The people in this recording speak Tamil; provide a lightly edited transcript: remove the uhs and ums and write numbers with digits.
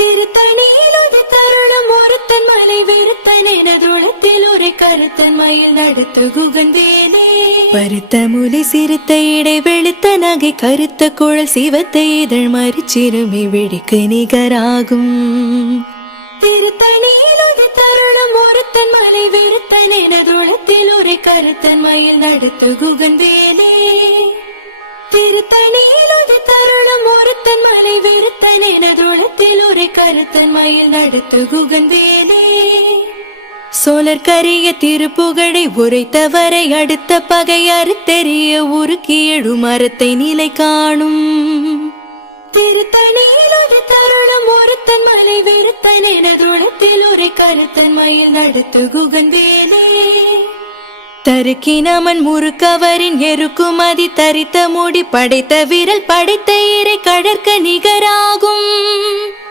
திருத்தணியிலுது தருணம் ஒருத்தன் மலை வெறுத்தன் எனதுளத்தில் ஒரு கருத்தன் மயில் நடத்து குகந்தேனே. பருத்த முலை சிறுத்த இடை வெளுத்த நகை கருத்த குழல் சிவத்த இதழ் மறிச்சிறுமி வெடிக்கு நிகராகும். திருத்தணியிலுது தருணம் ஒருத்தன் மலை வெறுத்தன் எனதுளத்தில் ஒரு கருத்தன் மயில் நடத்து குகந்தேனே. திருத்தணியிலுது தருணம் ஒருத்தன் மலை வெறுத்தன் எனதுளத்தில் ஒரு கருத்தன் மயில் நடத்து குகந்தேனே. சோழர் கரிய திருப்புகழை உரைத்தவரை அடுத்த பகை அறுத்தெறிய உருக்கி எழு மரத்தை நிலை காணும். திருத்தணியிலுது தருணம் ஒருத்தன் மலை வெறுத்தன் எனதுளத்தில் ஒரு கருத்தன் மயில் நடத்து குகந்தேனே. தருக்கினமன் முறுக்கவரின் எருக்குமதி தரித்த முடி படைத்த விரல் படைத்த இறை கடற்க நிகராகும்.